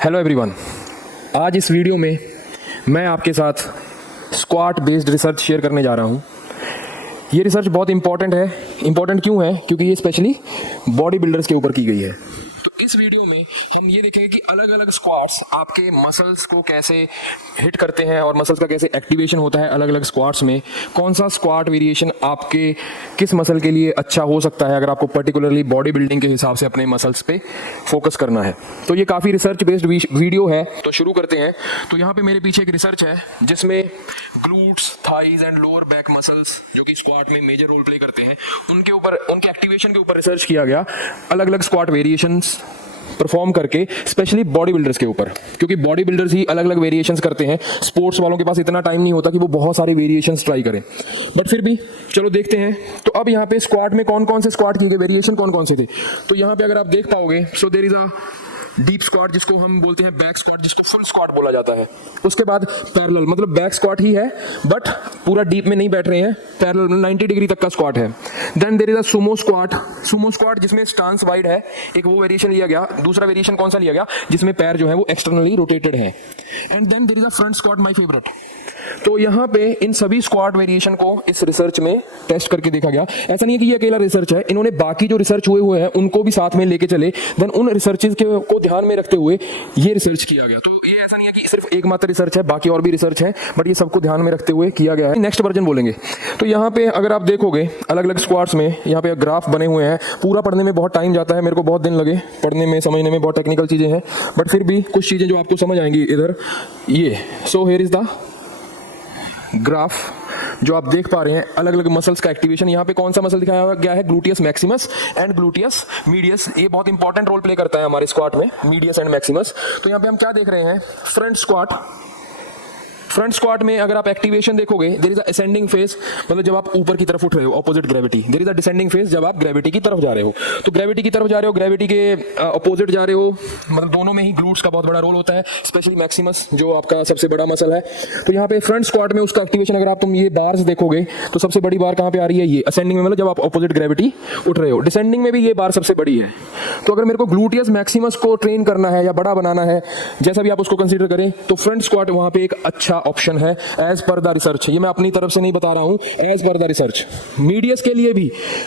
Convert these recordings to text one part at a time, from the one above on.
Hello everyone, आज इस video में मैं आपके साथ स्क्वाट बेस्ड रिसर्च शेयर करने जा रहा हूँ। ये रिसर्च बहुत इंपॉर्टेंट है। इंपॉर्टेंट क्यों है? क्योंकि ये स्पेशली बॉडी बिल्डर्स के ऊपर की गई है। तो इस वीडियो में हम ये देखेंगे कि अलग अलग स्क्वाट्स आपके मसल्स को कैसे हिट करते हैं और मसल्स का कैसे एक्टिवेशन होता है अलग अलग स्क्वाट्स में। कौन सा स्क्वाट वेरिएशन आपके किस मसल के लिए अच्छा हो सकता है अगर आपको पर्टिकुलरली बॉडी बिल्डिंग के हिसाब से अपने मसल्स पे फोकस करना है। तो ये काफ़ी रिसर्च बेस्ड वीडियो है, तो शुरू करते हैं। तो यहाँ पे मेरे पीछे एक रिसर्च है जिसमें glutes, thighs and lower back muscles जो कि स्क्वाट में मेजर रोल प्ले करते हैं उनके ऊपर, उनके एक्टिवेशन के ऊपर रिसर्च किया गया अलग अलग स्क्वाट वेरिएशंस परफॉर्म करके, स्पेशली बॉडी बिल्डर्स के ऊपर, क्योंकि बॉडी बिल्डर्स ही अलग अलग वेरिएशंस करते हैं। स्पोर्ट्स वालों के पास इतना टाइम नहीं होता कि वो बहुत सारे वेरिएशंस ट्राई करें, बट फिर भी चलो देखते हैं। तो अब यहाँ पे स्क्वाट में कौन कौन से स्क्वाट किए गए, वेरिएशन कौन कौन से थे। तो यहाँ पे अगर आप देख पाओगे, so there is a deep squat जिसको हम बोलते हैं बैक स्क्वाट, जिसको फुल स्क्वाट बोला जाता है। उसके बाद पैरेलल, मतलब बैक स्क्वाट ही है बट पूरा डीप में नहीं बैठ रहे हैं, पैरेलल में 90 डिग्री तक का स्क्वाट है। Then there is a sumo squat, sumo squat जिसमें स्टांस वाइड है, एक वो वेरिएशन लिया गया। दूसरा वेरिएशन कौन सा लिया गया, जिसमें पैर जो है वो एक्सटर्नली रोटेटेड है। And then there is a front squat, my favourite. तो यहाँ पे इन सभी स्क्वाट वेरिएशन को इस रिसर्च में टेस्ट करके देखा गया। ऐसा नहीं है कि ये अकेला रिसर्च है, इन्होंने बाकी जो रिसर्च हुए हैं उनको भी साथ में लेके चले, देन उन रिसर्चेस को ध्यान में रखते हुए ये रिसर्च किया गया। तो ये ऐसा नहीं है कि सिर्फ एकमात्र रिसर्च है, बाकी और भी रिसर्च है, बट ये सबको ध्यान में रखते हुए किया गया है। नेक्स्ट वर्जन बोलेंगे। तो यहाँ पे अगर आप देखोगे अलग अलग स्क्वाट्स में यहाँ पे ग्राफ बने हुए हैं। पूरा पढ़ने में बहुत टाइम जाता है, मेरे को बहुत दिन लगे पढ़ने में, समझने में, बहुत टेक्निकल चीजें हैं, बट फिर भी कुछ चीजें जो आपको समझ आएंगी इधर ये। So here is the graph जो आप देख पा रहे हैं, अलग अलग मसल्स का एक्टिवेशन। यहाँ पे कौन सा मसल दिखाया गया है, gluteus Maximus and gluteus medius. ये बहुत इंपॉर्टेंट रोल प्ले करता है हमारे स्क्वाट में, मीडियस एंड मैक्सिमस। तो यहाँ पे हम क्या देख रहे हैं, फ्रंट स्क्वाट। फ्रंट स्क्वाट में अगर आप एक्टिवेशन देखोगे, there is a ascending phase, मतलब जब आप ऊपर की तरफ उठ रहे हो opposite gravity. There is a descending phase जब आप ग्रेविटी की तरफ जा रहे हो। तो ग्रेविटी की तरफ जा रहे हो, ग्रेविटी के ऑपोजिट जा रहे हो, मतलब दोनों में ही ग्लूट्स का बहुत बड़ा रोल होता है, स्पेशली मैक्सिमस जो आपका सबसे बड़ा मसल है। तो यहाँ पे फ्रंट स्क्वाट में उसका एक्टिवेशन अगर आप तुम ये बार्स देखोगे तो सबसे बड़ी बार कहाँ पे आ रही है, ये असेंडिंग में, मतलब जब आप ऑपोजिट ग्रेविटी उठ रहे हो। डिसेंडिंग में भी ये बार सबसे बड़ी है। तो अगर मेरे को ग्लूटियस मैक्सिमस को ट्रेन करना है या बड़ा बनाना है, जैसा भी आप उसको कंसीडर करें, तो फ्रंट स्क्वाट वहाँ पे एक अच्छा ऑप्शन है एज पर द रिसर्च। ये मैं अपनी तरफ से नहीं बता रहा हूं, as per the research. Medius के लिए भी,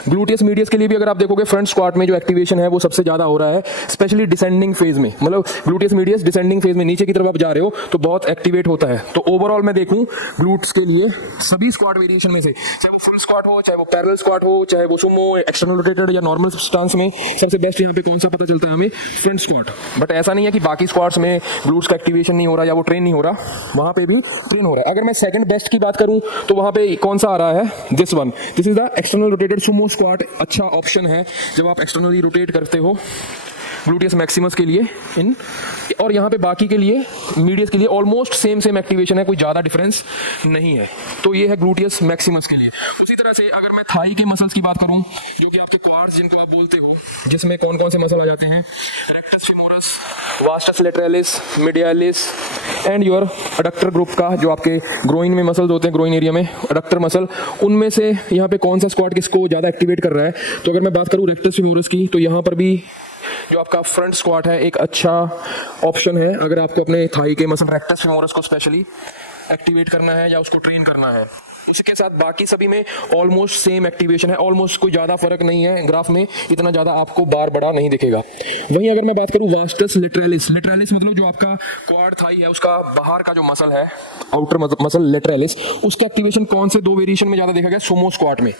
ग्लूटियस मीडियस के लिए भी अगर आप देखोगे, फ्रंट स्क्वाट में जो एक्टिवेशन है वो सबसे ज्यादा हो रहा है, स्पेशली डिसेंडिंग फेज में, मतलब ग्लूटियस मीडियस डिसेंडिंग फेज में, नीचे की तरफ आप जा रहे हो तो बहुत एक्टिवेट होता है। तो ओवरऑल मैं देखूं ग्लूट्स के लिए सभी स्क्वाट वेरिएशन में से, चाहे वो फुल स्क्वाट हो, चाहे वो पैरेलल स्क्वाट हो, चाहे वो सुमो, एक्सटर्नल रोटेटेड या नॉर्मल स्टांस में, सबसे बेस्ट यहाँ पे कौन सा पता चलता है हमें, फ्रंट स्क्वाट। बट ऐसा नहीं है कि बाकी स्क्वाट्स में ग्लूट्स का एक्टिवेशन नहीं हो रहा या वो ट्रेन नहीं हो रहा, वहां पे भी ट्रेन हो रहा है। अगर मैं सेकंड बेस्ट की बात करूं तो वहां पे कौन सा आ रहा है, this one, this is the external rotated Sumo squat. अच्छा ऑप्शन है जब आप एक्सटर्नली रोटेट करते हो ग्लूटियस मैक्सिमस के लिए इन, और यहाँ पे बाकी के लिए, मीडियस के लिए ऑलमोस्ट सेम एक्टिवेशन है, कोई ज़्यादा डिफरेंस नहीं है। तो ये है ग्लूटियस मैक्सिमस के लिए। उसी तरह से अगर मैं थाई के मसल्स की बात करूँ, जो कि आपके क्वाड्स जिनको आप बोलते हो, जिसमें कौन कौन से मसल आ जाते हैं, rectus femoris, vastus lateralis, medialis and your adductor group का, जो आपके ग्रोइन में मसल्स होते हैं, ग्रोइन एरिया में अडक्टर मसल, उनमें से यहाँ पे कौन सा स्क्वाट किसको ज़्यादा एक्टिवेट कर रहा है। तो अगर मैं बात करूँ रेक्टस फेमोरस की, तो यहाँ पर भी जो आपका फ्रंट स्क्वाट है एक अच्छा ऑप्शन है अगर आपको अपने थाई के मसल रेक्टस फेमोरस को स्पेशली एक्टिवेट करना है या उसको ट्रेन करना है। उसके साथ बाकी सभी में ऑलमोस्ट सेम एक्टिवेशन है, ऑलमोस्ट कोई ज़्यादा फर्क नहीं है, ग्राफ में इतना ज़्यादा आपको बार बड़ा नहीं दिखेगा। वहीं अगर मैं बात करूँ वास्टस लेटरालिस, लेटरालिस मतलब जो आपका क्वाड थाई है उसका बाहर का जो मसल है, आउटर मसल लेटरालिस, उसका एक्टिवेशन कौन से दो वेरिएशन में ज़्यादा देखा गया, सुमो स्क्वाट में।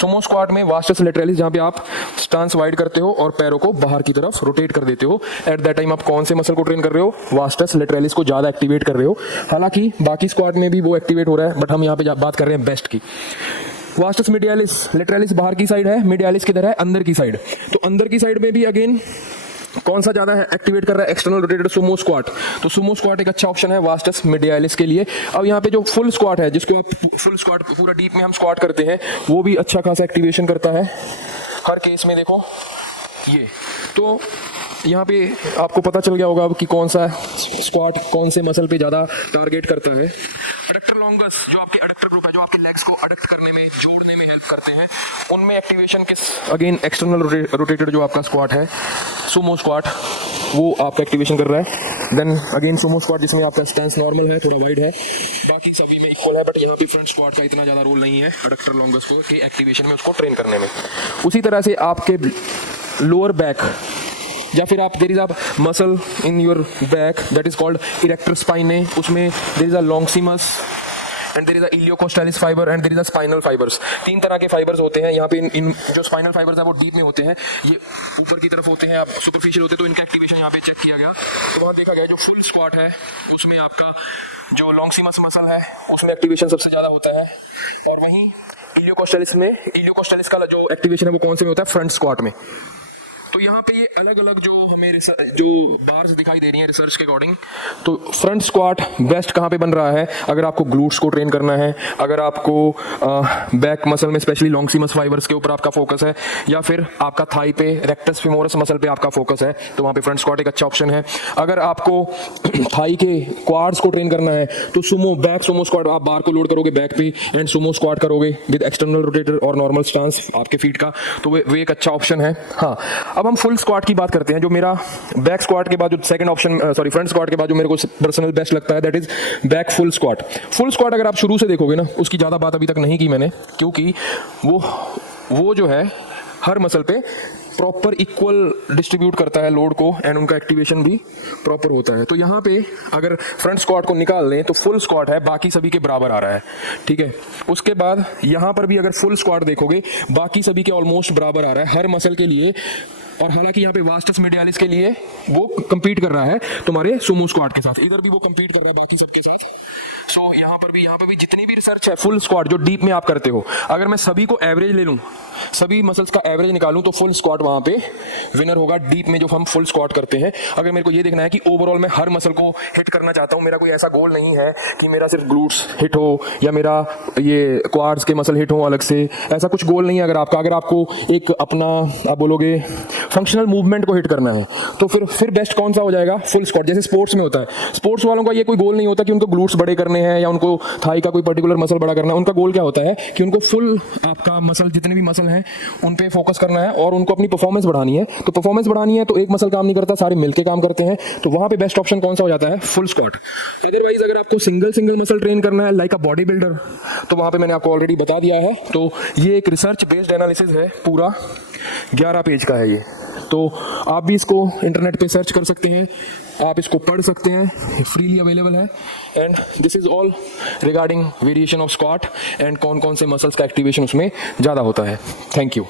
सुमो स्क्वाट में वास्टस लेटरालिस, जहाँ पे आप स्टांस वाइड करते हो और पैरों को बाहर की तरफ रोटेट कर देते हो, एट दैट टाइम आप कौन से मसल को ट्रेन कर रहे हो, वास्टस लेटरालिस को ज़्यादा एक्टिवेट कर रहे हो। हालांकि बाकी स्क्वाट में भी वो एक्टिवेट हो रहा है, बट हम यहाँ पे बात कर रहे हैं बेस्ट की। वास्टस मीडियालिस, लेटरालिस बाहर की साइड है, मीडियालिस किधर है, अंदर की साइड। तो अंदर की साइड में भी अगेन कौन सा ज्यादा एक्टिवेट कर रहा है, एक्सटर्नल रोटेटेड सुमो स्क्वाट। तो सुमो स्क्वाट एक अच्छा ऑप्शन है वास्टस मीडियालिस के लिए। अब यहाँ पे जो फुल स्क्वाट है, जिसको आप फुल स्क्वाट पूरा डीप में हम स्क्वाट करते हैं, वो भी अच्छा खासा एक्टिवेशन करता है हर केस में। देखो ये, तो यहाँ पे आपको पता चल गया होगा कि कौन सा स्क्वाट कौन से मसल पे ज़्यादा टारगेट करता है। एडक्टर लॉन्गस जो आपके एडक्टर ग्रुप है, जो आपके लेग्स को एडक्ट करने में, जोड़ने में हेल्प करते हैं, उनमें एक्टिवेशन किस, अगेन एक्सटर्नल रोटेटेड जो आपका स्क्वाट है, सुमो स्क्वाट, वो आपका एक्टिवेशन कर रहा है। देन अगेन सुमो स्क्वाट जिसमें आपका स्टैंस नॉर्मल है, थोड़ा वाइड है, बाकी सभी में इक्वल है, बट यहाँ पे फ्रंट स्क्वाट का इतना ज़्यादा रोल नहीं है एडक्टर लॉन्गस को कि एक्टिवेशन में, उसको ट्रेन करने में। उसी तरह से आपके लोअर बैक या फिर आप there is a muscle in your back that is called erector spinae, उसमें there is a longissimus and there is a iliocostalis fiber and there is a spinal fibers. 3 तरह के फाइबर्स होते हैं यहाँ पे। इन जो स्पाइनल फाइबर्स है वो डीप में होते हैं, ये ऊपर की तरफ होते हैं, आप सुपरफिशियल होते हैं, तो इनका एक्टिवेशन यहाँ पे चेक किया गया। तो वहाँ देखा गया जो फुल स्क्वाट है उसमें आपका जो लॉन्गिसिमस मसल है उसमें एक्टिवेशन सबसे ज़्यादा होता है, और वहीं इलियोकोस्टालिस में, इलियोकोस्टालिस का जो एक्टिवेशन है वो कौन से में होता है, फ्रंट स्क्वाट में। तो यहाँ पे ये अलग अलग जो हमें जो बार्स दिखाई दे रही हैं रिसर्च के अकॉर्डिंग, तो फ्रंट स्क्वाट बेस्ट कहाँ पे बन रहा है, अगर आपको ग्लूट्स को ट्रेन करना है, अगर आपको बैक मसल में स्पेशली लॉन्गिसिमस फाइबर्स के ऊपर आपका फोकस है, या फिर आपका थाई पे रेक्टस फेमोरस मसल पे आपका फोकस है, तो वहाँ पे फ्रंट स्क्वाट एक अच्छा ऑप्शन है। अगर आपको थाई के क्वाड्स को ट्रेन करना है तो सुमो बैक सुमो स्क्वाट, आप बार को लोड करोगे बैक पे एंड सुमो स्क्वाट करोगे विद एक्सटर्नल रोटेटर और नॉर्मल स्टांस आपके फीट का, तो वो एक अच्छा ऑप्शन है। हाँ, अब हम फुल स्क्वाट की बात करते हैं। जो मेरा बैक स्क्वाट के बाद जो सेकंड ऑप्शन, फ्रंट स्क्वाट के बाद जो मेरे को पर्सनल बेस्ट लगता है, that is back full squat. Full squat अगर आप शुरू से देखोगे ना, उसकी ज़्यादा बात अभी तक नहीं की मैंने, क्योंकि वो जो है हर मसल पे प्रॉपर इक्वल डिस्ट्रीब्यूट करता है लोड को एंड उनका एक्टिवेशन भी प्रॉपर होता है। तो यहाँ पे अगर फ्रंट स्क्वाट को निकाल लें तो फुल स्क्वाट है, बाकी सभी के बराबर आ रहा है, ठीक है। उसके बाद यहाँ पर भी अगर फुल स्क्वाट देखोगे, बाकी सभी के ऑलमोस्ट बराबर आ रहा है हर मसल के लिए, और हालांकि यहाँ पे वास्टस मीडियालिस के लिए वो कंपीट कर रहा है तुम्हारे सुमो स्क्वाट के साथ, इधर भी वो कंपीट कर रहा है बाकी सबके साथ। सो यहाँ पर भी जितनी भी रिसर्च है फुल स्क्वाट जो डीप में आप करते हो, अगर मैं सभी को एवरेज ले लूँ, सभी मसल्स का एवरेज निकालूं, तो फुल स्क्वाट वहाँ पे विनर होगा डीप में जो हम फुल स्क्वाट करते हैं। अगर मेरे को ये देखना है कि ओवरऑल मैं हर मसल को हिट करना चाहता हूँ, मेरा कोई ऐसा गोल नहीं है कि मेरा सिर्फ ग्लूट्स हिट हो या मेरा ये क्वाड्स के मसल हिट हो अलग से, ऐसा कुछ गोल नहीं है। अगर आपको एक अपना आप बोलोगे फंक्शनल मूवमेंट को हिट करना है, तो फिर बेस्ट कौन सा हो जाएगा, फुल स्क्वाट। जैसे स्पोर्ट्स में होता है, स्पोर्ट्स वालों का ये कोई गोल नहीं होता कि उनको ग्लूट्स बड़े करने हैं या उनको थाई का कोई पर्टिकुलर मसल बड़ा करना है। उनका गोल क्या होता है कि उनको फुल आपका मसल, जितने भी मसल हैं उन पे फोकस करना है और उनको अपनी परफॉर्मेंस बढ़ानी है। तो परफॉर्मेंस बढ़ानी है तो एक मसल काम नहीं करता, सारे मिलके काम करते हैं। तो वहां पे बेस्ट ऑप्शन कौन सा हो जाता है, फुल स्क्वाट। अदरवाइज अगर आपको सिंगल मसल ट्रेन करना है लाइक अ बॉडी बिल्डर, तो वहां पे मैंने आपको ऑलरेडी बता दिया है। तो ये एक रिसर्च बेस्ड एनालिसिस है, पूरा 11 पेज का है ये। तो आप भी इसको इंटरनेट पे सर्च कर सकते हैं, आप इसको पढ़ सकते हैं, फ्रीली अवेलेबल है। And this is all regarding variation of squat and कौन कौन से मसल्स का एक्टिवेशन उसमें ज़्यादा होता है। Thank you.